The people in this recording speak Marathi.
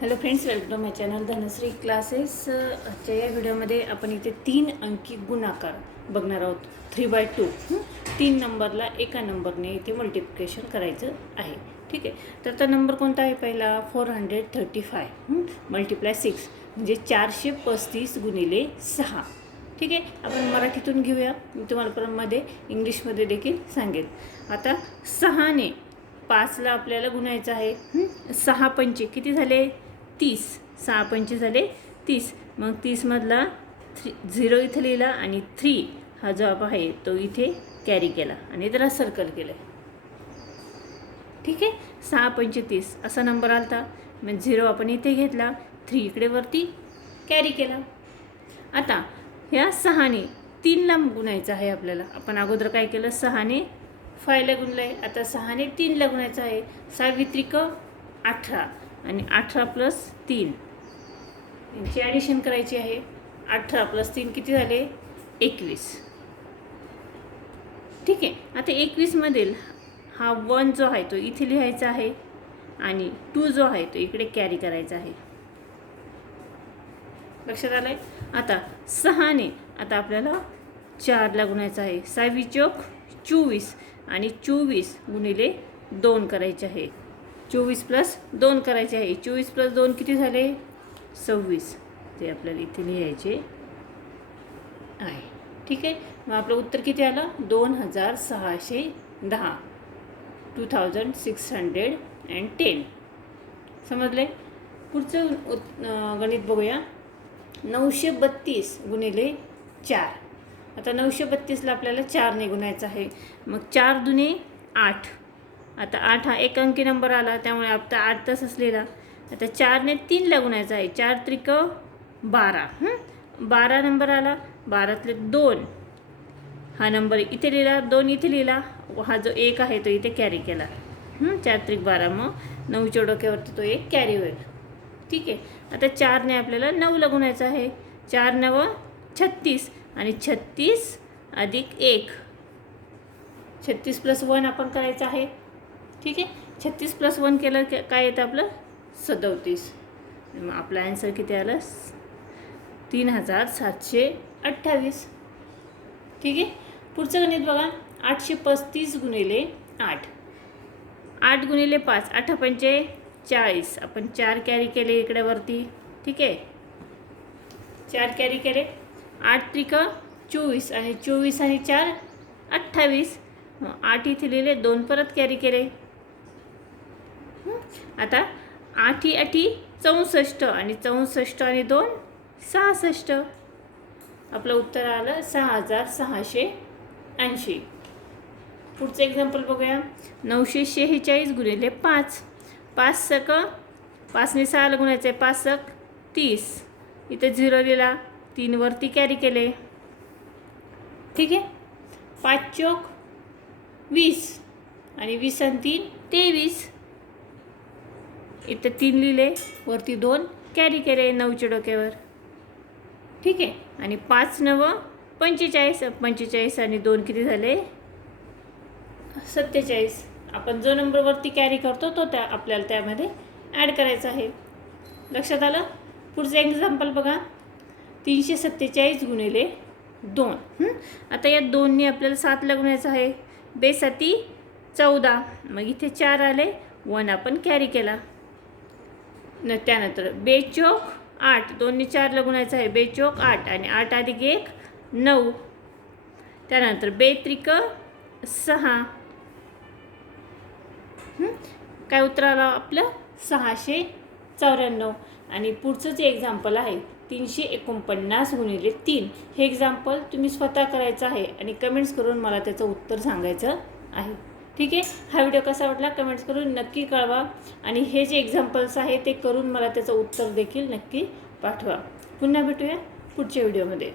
Hello friends, welcome to my channel Dhanashree classes. आजच्या या व्हिडिओमध्ये आपण इथे 3 अंकी गुणाकार बघणार आहोत. 3/2 3 नंबरला एका नंबरने इथे मल्टिप्लिकेशन करायचं आहे. ठीक आहे, तर तो नंबर कोणता आहे? पहिला 435 मल्टिप्लाय 6 म्हणजे 435 गुणिले 6. ठीक आहे, आपण मराठीतून घेऊया, मी तुम्हाला परमध्ये इंग्लिशमध्ये देखील सांगेल. आता 6ने 5ला आपल्याला गुणायचं आहे. 6 पंचे किती झाले? 30. 6 पंचे झाले 30. मग 30मधला 0 इथं लिहिला आणि 3 हा जो आहे तो इथे कॅरी केला आणि त्याला सर्कल केलं. ठीक आहे, 6 पंचे 30 असा नंबर आला होता. मग 0 आपण इथे घेतला, 3 इकडे वरती कॅरी केला. आता ह्या 6ने 3ला गुणायचं आहे आपल्याला. आपण अगोदर काय केलं? 6ने 5ला गुणलं आहे. आता 6ने 3ला गुणायचं आहे. 6 त्रिक 18 आणि 18 + 3 यांची ॲडिशन करायची आहे. 18 + 3 किती झाले? 21. ठीक आहे, आता 21मधील हा 1 जो आहे तो इथे लिहायचा आहे आणि 2 जो आहे तो इकडे कॅरी करायचा आहे. लक्षात आलं आहे? आता 6ने आता आपल्याला 4ला गुणायचं आहे. 6 चौक 24 आणि 24 गुणिले 2 करायचे आहे. 24 + 2 करायचे आहे. 24 + 2 किती झाले? 26. ते आपल्याला इथे लिहायचे आहे. ठीक आहे, मग आपलं उत्तर किती आलं? 2610. 2610. समजले? पुढचं गणित बघूया. 932 गुणिले 4. आता 932ला आपल्याला 4ने गुणायचं आहे. मग 4 दुने 8. आता 8 हा एक अंकी नंबर आला, त्यामुळे आता 8 तसंच लिहिला. आता 4ने 3ला गुणायचं आहे. 4 त्रिक 12. 12 नंबर आला. 12तले 2 हा नंबर इथे लिहिला, 2 इथे लिहिला. हा जो 1 आहे तो इथे कॅरी केला. 4 त्रिक 12, मग 9च्या डोक्यावरती तो 1 कॅरी होईल. ठीक आहे, आता 4ने आपल्याला 9ला गुणायचं आहे. 4 × 9 = 36 आणि 36 + 1 36 + 1 आपण करायचं आहे. ठीक आहे, 36 + 1 केलं काय येतं आपलं? 37. मग आपला ॲन्सर किती आलं? 3728. ठीक आहे, पुढचं गणित बघा. 835 गुणिले 8. 8 गुणिले 5. 8 पंचे 40. आपण 4 कॅरी केले इकडे वरती. ठीक आहे, 4 कॅरी केले. 8 त्रिक 24 आणि 24 आणि 4 28. 8 इथे लिहिले, 2 परत कॅरी केले. आता 8 8 64 आणि 64 आणि 2 66. आपलं उत्तर आलं 6680. पुढचं एक्झाम्पल बघूया. 946 गुणिले 5. 5 सक 5ने 6ला गुणायचं आहे. 5 सक 30. इथे 0 लिहिला, 3 वरती कॅरी केले. ठीक आहे, 5 चौक 20 आणि 20 आणि 3 23. इथं 3 लिहिले, वरती 2 कॅरी केले 9च्या डोक्यावर. ठीक आहे, आणि 5 × 9 = 45. 45 आणि 2 किती झाले? 47. आपण जो नंबर वरती कॅरी करतो तो आपल्याला त्यामध्ये ॲड करायचा आहे. लक्षात आलं? पुढचं एक्झाम्पल बघा. 347 गुणिले 2. आता या 2ने आपल्याला 7ला गुणायचं आहे. बेसाती 14. मग इथे 4 आले, 1 आपण कॅरी केला. त्यानंतर 2 चौक 8. 2ने 4ला गुणायचं आहे. 2 चौक 8 आणि 8 + 1 9. त्यानंतर 2 त्रिक 6. काय उत्तर आलं आपलं? 694. आणि पुढचं जे एक्झाम्पल आहे 349 गुणिले 3. हे एक्झाम्पल तुम्ही स्वतः करायचं आहे आणि कमेंट्स करून मला त्याचं उत्तर सांगायचं आहे. ठीक आहे, हा व्हिडिओ कसा वाटला कमेंट्स करून नक्की कळवा आणि हे जे एक्झाम्पल्स आहे ते करून मला त्याचं उत्तर देखील नक्की पाठवा. पुन्हा भेटूया पुढच्या व्हिडिओमध्ये.